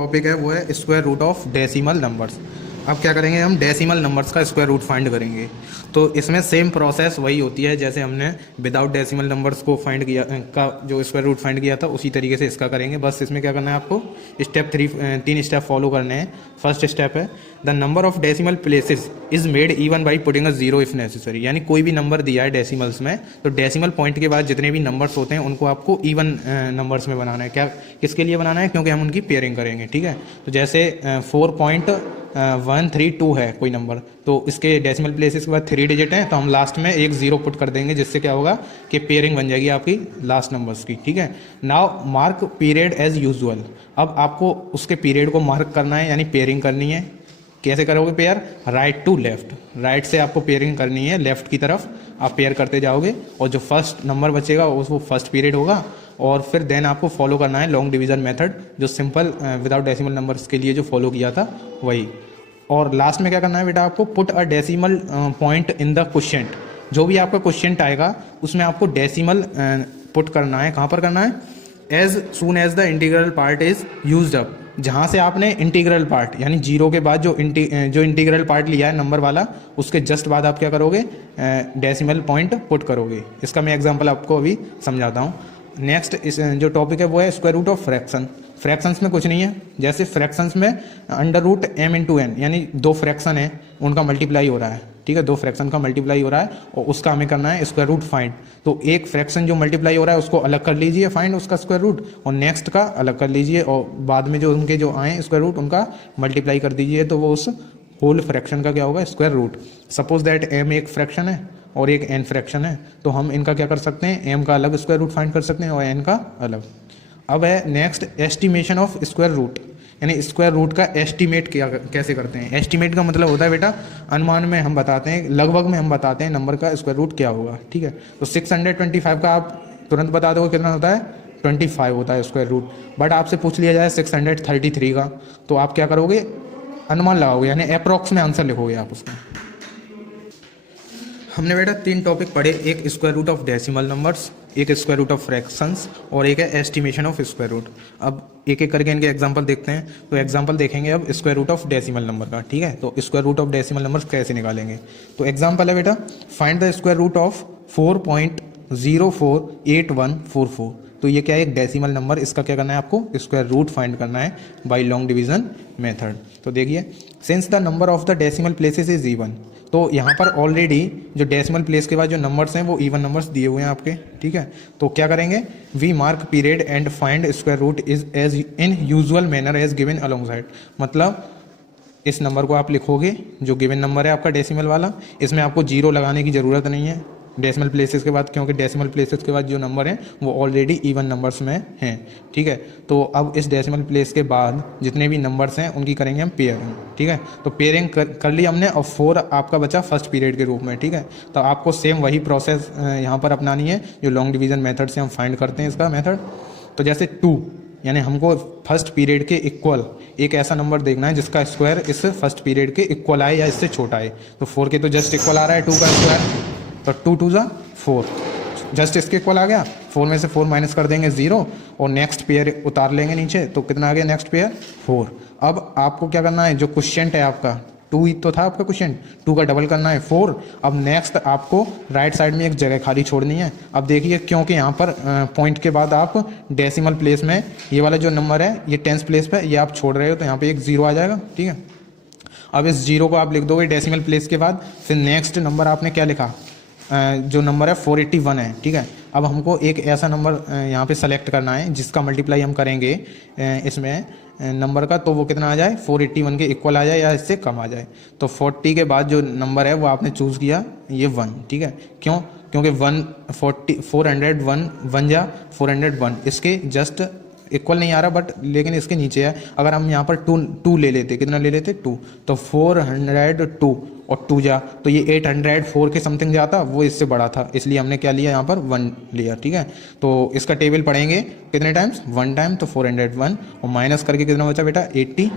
Topic है वो है square root of decimal numbers. अब क्या करेंगे, हम डेसिमल नंबर्स का स्क्वायर रूट फाइंड करेंगे। तो इसमें सेम प्रोसेस वही होती है जैसे हमने विदाउट डेसिमल नंबर्स को फाइंड किया का जो स्क्वायर रूट फाइंड किया था, उसी तरीके से इसका करेंगे। बस इसमें क्या करना है, आपको तीन स्टेप फॉलो करने हैं। फर्स्ट स्टेप है the number of decimal places is made even by putting a zero if necessary. यानी कोई भी नंबर दिया है डेसिमल्स में, तो डेसिमल पॉइंट के बाद जितने भी नंबर्स होते हैं उनको आपको इवन नंबर्स में बनाना है। क्या किसके लिए बनाना है, क्योंकि हम उनकी पेयरिंग करेंगे। ठीक है, तो जैसे 4.132 है कोई नंबर, तो इसके डेसिमल प्लेसेस के बाद 3 डिजिट हैं, तो हम लास्ट में एक जीरो पुट कर देंगे, जिससे क्या होगा कि पेयरिंग बन जाएगी आपकी लास्ट नंबर्स की। ठीक है, now mark period as usual. अब आपको उसके पीरियड को मार्क करना है, यानी पेयरिंग करनी है। कैसे करोगे pair, right to left, right से आपको पेयरिंग करनी है, लेफ्ट की तरफ आप पेयर करते जाओगे, और जो फर्स्ट नंबर बचेगा वो फर्स्ट पीरियड होगा। और फिर देन आपको फॉलो करना है लॉन्ग डिवीजन मेथड, जो सिंपल विदाउट डेसिमल नंबर्स के लिए जो फॉलो किया था वही। और लास्ट में क्या करना है बेटा, आपको put a decimal point in the question. जो भी आपका क्वेश्चन आएगा उसमें आपको डेसिमल पुट करना है। कहाँ पर करना है, as soon as the integral part is used up. जहाँ से आपने इंटीग्रल पार्ट यानी जीरो के बाद जो इंटीग्रल पार्ट लिया है नंबर वाला, उसके जस्ट बाद आप क्या करोगे, डेसिमल पॉइंट पुट करोगे। इसका मैं एग्जांपल आपको अभी समझाता हूँ। नेक्स्ट इस जो टॉपिक है वो है square root of fraction. Fractions में कुछ नहीं है, जैसे फ्रैक्शंस में under root m into N, यानी दो फ्रैक्शन है उनका मल्टीप्लाई हो रहा है। ठीक है, दो फ्रैक्शन का मल्टीप्लाई हो रहा है और उसका हमें करना है स्क्वायर रूट फाइंड। तो एक फ्रैक्शन जो मल्टीप्लाई हो रहा है उसको अलग कर लीजिए फाइंड उसका स्क्वायर रूट, और नेक्स्ट का अलग कर लीजिए, और बाद में जो उनके जो आए स्क्वायर रूट उनका मल्टीप्लाई कर दीजिए, तो वो उस होल फ्रैक्शन का क्या होगा, square root. Suppose that m एक फ्रैक्शन है और एक n फ्रैक्शन है, तो हम इनका क्या कर सकते हैं, m का अलग स्क्वायर रूट फाइंड कर सकते हैं और n का अलग। अब है next estimation of square root, यानी स्क्वायर रूट का एस्टिमेट कैसे करते हैं। एस्टिमेट का मतलब होता है बेटा अनुमान में हम बताते हैं, लगभग में हम बताते हैं नंबर का स्क्वायर रूट क्या होगा। ठीक है, तो 625 का आप तुरंत बता दोगे कितना होता है, 25 होता है स्क्वायर रूट। बट आपसे पूछ लिया जाए 633 का, तो आप क्या करोगे, अनुमान लगाओगे, यानी अप्रॉक्स में आंसर लिखोगे आप उसका। हमने बेटा 3 टॉपिक पढ़े, एक square root of decimal numbers, एक स्क्वायर रूट ऑफ फ्रैक्शंस, और एक है एस्टिमेशन ऑफ स्क्वायर रूट। अब एक एक करके इनके एग्जांपल देखते हैं। तो एग्जांपल देखेंगे अब square root of decimal number का। ठीक है, तो square root of decimal numbers कैसे निकालेंगे। तो एग्जांपल है बेटा, find the square root of 4.048144। तो ये क्या है, एक डेसिमल नंबर, इसका क्या करना है, आपको स्क्वायर रूट फाइंड करना है बाय लॉन्ग डिवीजन मेथड। तो देखिए, since the number of the decimal places is even, तो यहाँ पर ऑलरेडी जो डेसिमल प्लेस के बाद जो नंबर्स हैं वो इवन नंबर्स दिए हुए हैं आपके। ठीक है, तो क्या करेंगे, we mark period and find square root is as in usual manner as given alongside. मतलब इस नंबर को आप लिखोगे जो गिवन नंबर है आपका डेसिमल वाला, इसमें आपको जीरो लगाने की ज़रूरत नहीं है डेसिमल प्लेसेस के बाद, क्योंकि डेसिमल प्लेसेस के बाद जो नंबर हैं वो ऑलरेडी इवन नंबर्स में हैं। ठीक है, तो अब इस डेसिमल प्लेस के बाद जितने भी नंबर्स हैं उनकी करेंगे हम पेयरिंग। ठीक है, तो पेयरिंग कर ली हमने, और 4 आपका बचा फर्स्ट पीरियड के रूप में। ठीक है, तो आपको सेम वही प्रोसेस यहाँ पर अपनानी है जो लॉन्ग डिवीजन मेथड से हम फाइंड करते हैं इसका मेथड। तो जैसे 2, यानी हमको फर्स्ट पीरियड के इक्वल एक ऐसा नंबर देखना है जिसका स्क्वायर इस फर्स्ट पीरियड के इक्वल आए या इससे छोटा आए। तो 4 के तो जस्ट इक्वल आ रहा है 2 का स्क्वायर, तो 2 2 जा 4, जस्ट इसके इक्वल आ गया। 4 में से 4 माइनस कर देंगे 0, और नेक्स्ट पेयर उतार लेंगे नीचे, तो कितना आ गया नेक्स्ट पेयर 4। अब आपको क्या करना है, जो क्वेश्चन है आपका 2 ही तो था आपका क्वेश्चन, 2 का डबल करना है 4। अब नेक्स्ट आपको राइट साइड में एक जगह खाली छोड़नी है। अब देखिए, क्योंकि यहाँ पर पॉइंट के बाद आप डेसिमल प्लेस में ये वाला जो नंबर है ये 10th प्लेस पे ये आप छोड़ रहे हो, तो यहाँ पे एक 0 आ जाएगा। ठीक है, अब इस 0 को आप लिख दोगे डेसिमल प्लेस के बाद, फिर नेक्स्ट नंबर आपने क्या लिखा, जो नंबर है 481 है। ठीक है, अब हमको एक ऐसा नंबर यहाँ पे सेलेक्ट करना है जिसका मल्टीप्लाई हम करेंगे इसमें नंबर का, तो वो कितना आ जाए, 481 के इक्वल आ जाए या इससे कम आ जाए। तो 40 के बाद जो नंबर है वो आपने चूज़ किया ये 1। ठीक है, क्यों, क्योंकि 401 जा 401 इसके जस्ट इक्वल नहीं आ रहा, बट लेकिन इसके नीचे है। अगर हम यहाँ पर 2 ले लेते, कितना ले लेते 2, तो 402 और 2 जा, तो ये 804 के समथिंग जाता, वो इससे बड़ा था, इसलिए हमने क्या लिया यहाँ पर 1 लिया। ठीक है, तो इसका टेबल पढ़ेंगे कितने टाइम्स, 1 टाइम, तो 401, और माइनस करके कितना बचा बेटा 80।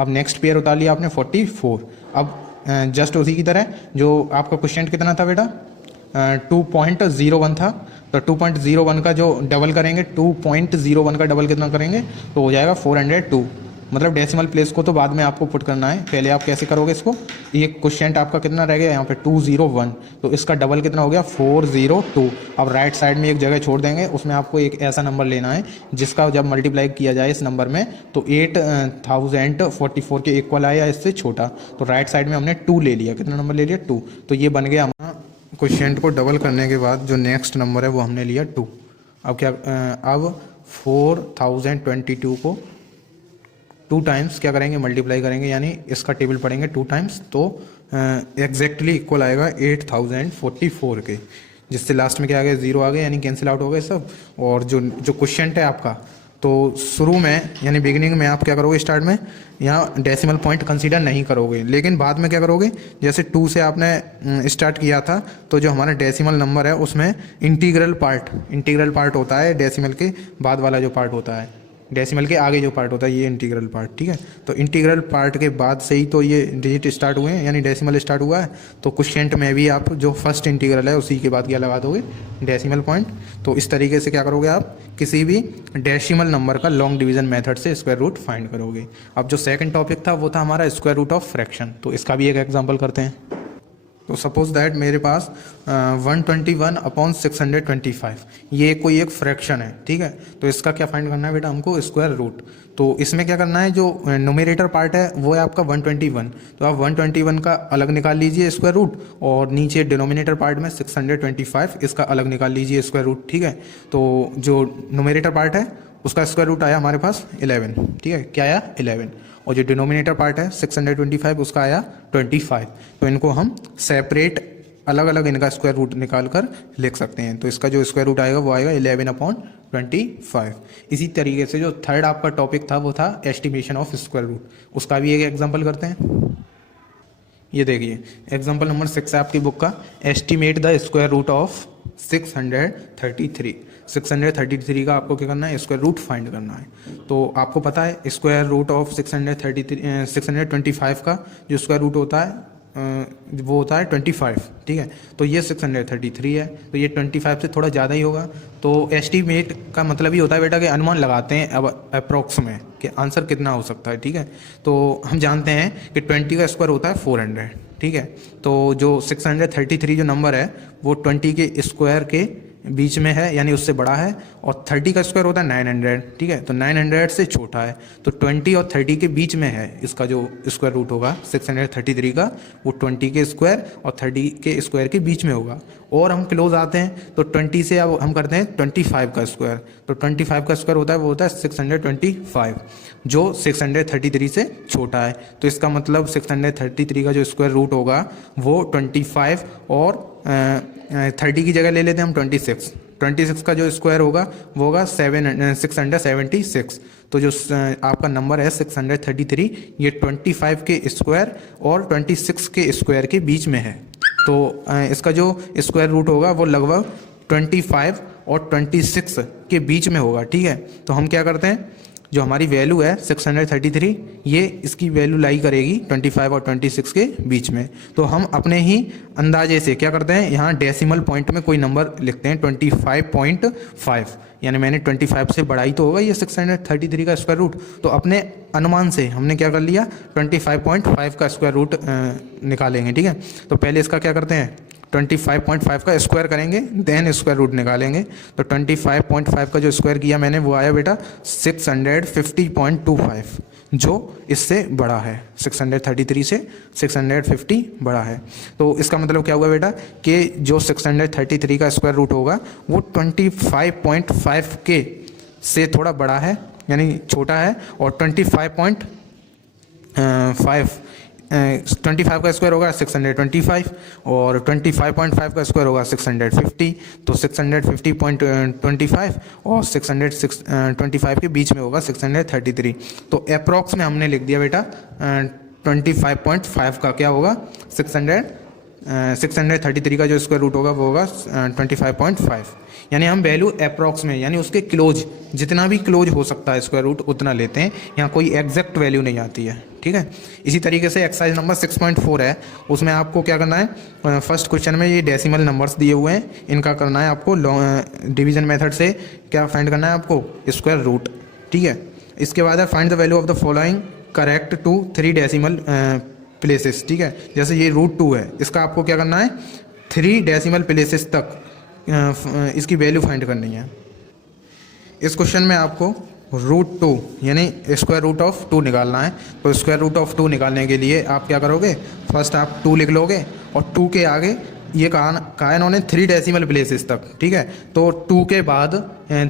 अब नेक्स्ट पेयर उतार लिया आपने 44। अब जस्ट उसी की तरह जो आपका क्वेश्चन कितना था बेटा 2.01 था, तो 2.01 का जो डबल करेंगे, 2.01 का डबल कितना करेंगे, तो हो जाएगा 402। मतलब डेसिमल प्लेस को तो बाद में आपको पुट करना है, पहले आप कैसे करोगे इसको, ये क्वेश्चन आपका कितना रह गया यहाँ पे 201, तो इसका डबल कितना हो गया 402। अब राइट साइड में एक जगह छोड़ देंगे, उसमें आपको एक ऐसा नंबर लेना है जिसका जब मल्टीप्लाई किया जाए इस नंबर में तो 8044 के इक्वल आया, इससे छोटा, तो राइट साइड में हमने 2 ले लिया, कितना नंबर ले लिया 2, तो ये बन गया हमारा क्वेश्चन को डबल करने के बाद जो नेक्स्ट नंबर है वो हमने लिया 2। अब क्या, अब 4022 को 2 टाइम्स क्या करेंगे, मल्टीप्लाई करेंगे, यानी इसका टेबल पढ़ेंगे 2 टाइम्स, तो एग्जैक्टली इक्वल आएगा 8044 के, जिससे लास्ट में क्या आ गया 0 आ गया, यानी कैंसिल आउट हो गए सब। और जो क्वेश्चन है आपका, तो शुरू में यानी बिगिनिंग में आप क्या करोगे, स्टार्ट में यहाँ डेसिमल पॉइंट कंसीडर नहीं करोगे, लेकिन बाद में क्या करोगे, जैसे 2 से आपने स्टार्ट किया था, तो जो हमारा डेसिमल नंबर है उसमें इंटीग्रल पार्ट होता है, डेसिमल के बाद वाला जो पार्ट होता है, डेसिमल के आगे जो पार्ट होता है ये इंटीग्रल पार्ट, ठीक है। तो इंटीग्रल पार्ट के बाद से ही तो ये डिजिट स्टार्ट हुए हैं, यानी डेसिमल स्टार्ट हुआ है, तो क्वोशिएंट में भी आप जो फर्स्ट इंटीग्रल है उसी के बाद क्या लगा दोगे, डेसिमल पॉइंट। तो इस तरीके से क्या करोगे, आप किसी भी डेसिमल नंबर का लॉन्ग डिवीजन मेथड से स्क्वायर रूट फाइंड करोगे। अब जो सेकंड टॉपिक था वो था हमारा स्क्वायर रूट ऑफ फ्रैक्शन, तो इसका भी एक एग्जांपल करते हैं। तो सपोज दैट मेरे पास 121/625 ये कोई एक फ्रैक्शन है, ठीक है। तो इसका क्या फाइंड करना है बेटा, हमको स्क्वायर रूट। तो इसमें क्या करना है, जो न्यूमरेटर पार्ट है वो है आपका 121, तो आप 121 का अलग निकाल लीजिए स्क्वायर रूट, और नीचे डिनोमिनेटर पार्ट में 625 इसका अलग निकाल लीजिए स्क्वायर रूट, ठीक है। तो जो न्यूमरेटर पार्ट है उसका स्क्वायर रूट आया हमारे पास 11, ठीक है, क्या आया 11, और जो डिनोमिनेटर पार्ट है 625 उसका आया 25। तो इनको हम सेपरेट अलग अलग इनका स्क्वायर रूट निकाल कर लिख सकते हैं। तो इसका जो स्क्वायर रूट आएगा वो आएगा 11/25। इसी तरीके से जो थर्ड आपका टॉपिक था वो था एस्टिमेशन ऑफ स्क्वायर रूट, उसका भी एक एग्जाम्पल करते हैं। ये देखिए एग्जाम्पल नंबर 6 है आपकी बुक का, estimate the square root of 633 का आपको क्या करना है, स्क्वायर रूट फाइंड करना है। तो आपको पता है स्क्वायर रूट ऑफ 625 का जो स्क्वायर रूट होता है वो होता है 25, ठीक है। तो ये 633 है, तो ये 25 से थोड़ा ज़्यादा ही होगा। तो एस्टीमेट का मतलब ही होता है बेटा कि अनुमान लगाते हैं अब अप्रॉक्स में कि आंसर कितना हो सकता है, ठीक है। तो हम जानते हैं कि 20 का स्क्वायर होता है 400, ठीक है। तो जो 633 जो नंबर है वो 20 के स्क्वायर के बीच में है, यानी उससे बड़ा है, और 30 का स्क्वायर होता है 900, ठीक है। तो 900 से छोटा है, तो 20 और 30 के बीच में है इसका जो स्क्वायर रूट होगा 633 का, वो 20 के स्क्वायर और 30 के स्क्वायर के बीच में होगा। और हम क्लोज आते हैं तो 20 से अब हम करते हैं 25 का स्क्वायर, तो 25 का स्क्वायर होता है वो होता है 625, जो 633 से छोटा है। तो इसका मतलब 633 का जो स्क्वायर रूट होगा वो 25 और 30 की जगह ले लेते हैं हम 26 का जो स्क्वायर होगा वो होगा 676। तो जो आपका नंबर है 633 ये 25 के स्क्वायर और 26 के स्क्वायर के बीच में है। तो इसका जो स्क्वायर रूट होगा वो लगभग 25 और 26 के बीच में होगा, ठीक है। तो हम क्या करते हैं, जो हमारी वैल्यू है 633 ये इसकी वैल्यू लाई करेगी 25 और 26 के बीच में। तो हम अपने ही अंदाजे से क्या करते हैं, यहाँ डेसिमल पॉइंट में कोई नंबर लिखते हैं 25.5, यानी मैंने 25 से बढ़ाई तो होगा ये 633 का स्क्वायर रूट, तो अपने अनुमान से हमने क्या कर लिया 25.5 का स्क्वायर रूट निकालेंगे, ठीक है। तो पहले इसका क्या करते हैं 25.5 का स्क्वायर करेंगे, देन स्क्वायर रूट निकालेंगे। तो 25.5 का जो स्क्वायर किया मैंने वो आया बेटा 650.25, जो इससे बड़ा है, 633 से 650 बड़ा है। तो इसका मतलब क्या हुआ बेटा कि जो 633 का स्क्वायर रूट होगा वो 25.5 के से थोड़ा बड़ा है, यानी छोटा है, और 25 का स्क्वायर होगा 625 और 25.5 का स्क्वायर होगा 650। तो 650.25 और 625 के बीच में होगा 633। तो अप्रॉक्स में हमने लिख दिया बेटा 25.5 का क्या होगा 633 का जो स्क्वायर रूट होगा वो होगा 25.5, यानी हम वैल्यू अप्रॉक्स में, यानी उसके क्लोज, जितना भी क्लोज हो सकता है स्क्वायर रूट उतना लेते हैं, यहाँ कोई एग्जैक्ट वैल्यू नहीं आती है, ठीक है। इसी तरीके से एक्सरसाइज नंबर 6.4 है, उसमें आपको क्या करना है, फर्स्ट क्वेश्चन में ये डेसिमल नंबर्स दिए हुए हैं, इनका करना है आपको डिवीजन मेथड से क्या फाइंड करना है आपको स्क्वायर रूट, ठीक है। इसके बाद है find the value of the following correct to 3 decimal places, ठीक है। जैसे ये √2 है, इसका आपको क्या करना है 3 डेसिमल प्लेसेस तक इसकी वैल्यू फाइंड करनी है। इस क्वेश्चन में आपको √2 यानी स्क्वायर रूट ऑफ 2 निकालना है। तो स्क्वायर रूट ऑफ 2 निकालने के लिए आप क्या करोगे, फर्स्ट आप 2 लिख लोगे और 2 के आगे ये कहा इन्होंने 3 डेसिमल प्लेसेस तक, ठीक है। तो 2 के बाद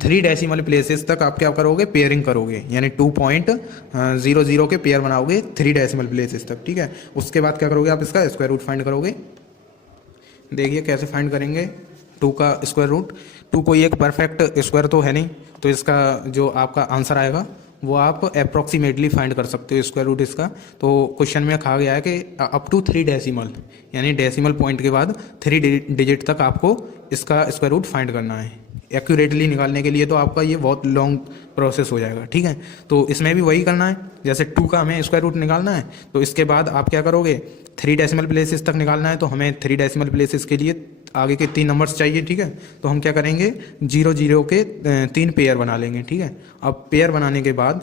3 डेसिमल प्लेसेस तक आप क्या करोगे, पेयरिंग करोगे, यानी 2.00 के पेयर बनाओगे 3 डेसिमल प्लेसेस तक, ठीक है। उसके बाद क्या करोगे, आप इसका स्क्वायर रूट फाइंड करोगे। देखिए कैसे फाइंड करेंगे 2 का स्क्वायर रूट। 2 कोई एक परफेक्ट स्क्वायर तो है नहीं, तो इसका जो आपका आंसर आएगा वो आप अप्रॉक्सीमेटली फाइंड कर सकते हो स्क्वायर रूट इसका। तो क्वेश्चन में कहा गया है कि अप टू 3 डेसिमल, यानी डेसिमल पॉइंट के बाद 3 डिजिट तक आपको इसका स्क्वायर रूट फाइंड करना है। एक्यूरेटली निकालने के लिए तो आपका ये बहुत लॉन्ग प्रोसेस हो जाएगा, ठीक है। तो इसमें भी वही करना है, जैसे 2 का हमें स्क्वायर रूट निकालना है, तो इसके बाद आप क्या करोगे 3 डेसिमल प्लेसेस तक निकालना है। तो हमें 3 डेसिमल प्लेसेस के लिए आगे के 3 नंबर्स चाहिए, ठीक है। तो हम क्या करेंगे 0 के 3 पेयर बना लेंगे, ठीक है। अब पेयर बनाने के बाद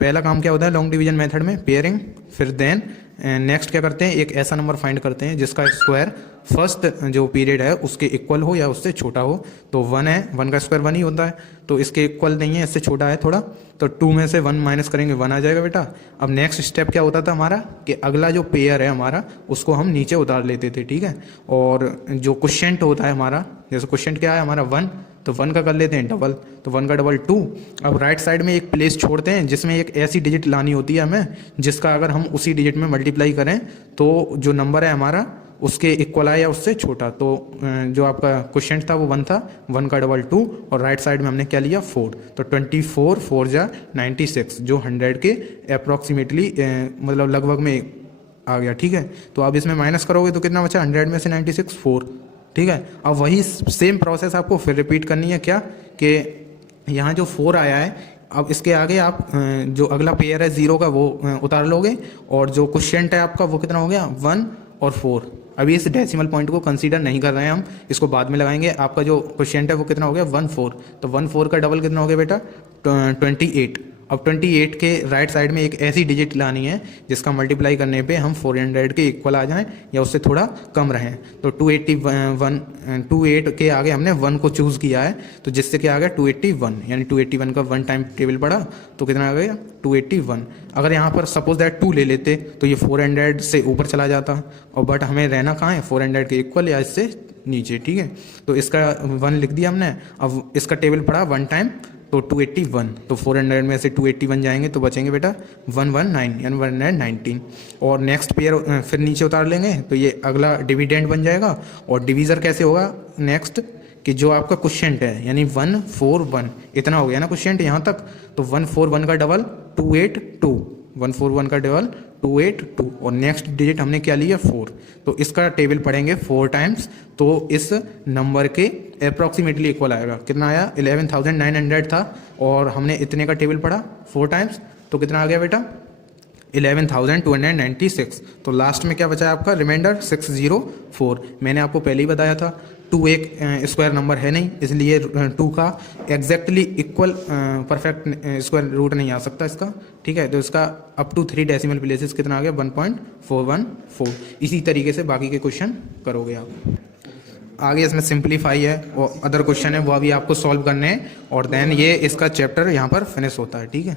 पहला काम क्या होता है लॉन्ग डिवीजन मेथड में, पेयरिंग। फिर देन नेक्स्ट क्या करते हैं, एक ऐसा नंबर फाइंड करते हैं जिसका स्क्वायर फर्स्ट जो पीरियड है उसके इक्वल हो या उससे छोटा हो। तो 1 है, 1 का स्क्वायर 1 ही होता है, तो इसके इक्वल नहीं है, इससे छोटा है थोड़ा। तो 2 में से 1 माइनस करेंगे 1 आ जाएगा बेटा। अब नेक्स्ट स्टेप क्या होता था हमारा कि अगला जो पेयर है हमारा उसको हम नीचे उतार लेते थे, ठीक है। और जो क्वोशिएंट होता है हमारा, जैसे क्वोशिएंट क्या है हमारा 1, तो 1 का कर लेते हैं डबल, तो 1 का डबल 2। अब राइट साइड में एक प्लेस छोड़ते हैं जिसमें एक ऐसी डिजिट लानी होती है हमें जिसका अगर हम उसी डिजिट में मल्टीप्लाई करें तो जो नंबर है हमारा उसके इक्वल आए या उससे छोटा। तो जो आपका क्वेश्चन था वो 1 था, 1 का डबल 2 और राइट साइड में हमने क्या लिया 4। तो 24 4 जा 96 जो 100 के अप्रॉक्सीमेटली मतलब लगभग में आ गया, ठीक है। तो अब इसमें माइनस करोगे तो कितना बचा 100 में से 96 4, ठीक है। अब वही सेम प्रोसेस आपको फिर रिपीट करनी है, क्या कि यहाँ जो 4 आया है अब इसके आगे आप जो अगला पेयर है 0 का वो उतार लोगे और जो क्वोशिएंट है आपका वो कितना हो गया 1 और 4। अभी इस डेसिमल पॉइंट को कंसीडर नहीं कर रहे हैं हम, इसको बाद में लगाएंगे। आपका जो क्वोशिएंट है वो कितना हो गया 1 4, तो 1 4 का डबल कितना हो गया बेटा 28। अब 28 के राइट साइड में एक ऐसी डिजिट लानी है जिसका मल्टीप्लाई करने पे हम 400 के इक्वल आ जाएं या उससे थोड़ा कम रहें। तो 281 के आगे हमने 1 को चूज़ किया है, तो जिससे क्या आ गया 281, यानी 281 का 1 टाइम टेबल पड़ा तो कितना आ गया 281। अगर यहाँ पर सपोज दैट 2 ले लेते तो ये 400 से ऊपर चला जाता, और बट हमें रहना कहाँ है 400 के इक्वल या इससे नीचे, ठीक है। तो इसका 1 लिख दिया हमने। अब इसका टेबल पड़ा 1 टाइम तो 281, तो 400 में से 281 जाएंगे तो बचेंगे बेटा 119 यानी 119। और नेक्स्ट पेयर फिर नीचे उतार लेंगे तो ये अगला डिविडेंड बन जाएगा। और डिवीज़र कैसे होगा नेक्स्ट कि जो आपका क्वोशिएंट है यानी 141 इतना हो गया ना क्वोशिएंट यहाँ तक, तो 141 का डबल 282, 141 का डबल 282 और नेक्स्ट डिजिट हमने क्या लिया 4। तो इसका टेबल पढ़ेंगे 4 टाइम्स तो इस नंबर के अप्रॉक्सीमेटली इक्वल आएगा। कितना आया 11,900 था और हमने इतने का टेबल पढ़ा 4 टाइम्स तो कितना आ गया बेटा 11,296। तो लास्ट में क्या बचा है आपका रिमाइंडर 604। मैंने आपको पहले ही बताया था 2 एक स्क्वायर नंबर है नहीं, इसलिए 2 का exactly equal perfect square root नहीं आ सकता इसका, ठीक है। तो इसका अप टू 3 डेसिमल प्लेसेस कितना आ गया 1.414। इसी तरीके से बाकी के क्वेश्चन करोगे आप। आगे इसमें सिंप्लीफाई है और अदर क्वेश्चन है वो अभी आपको सॉल्व करने हैं और देन ये इसका चैप्टर यहाँ पर फिनिश होता है, ठीक है।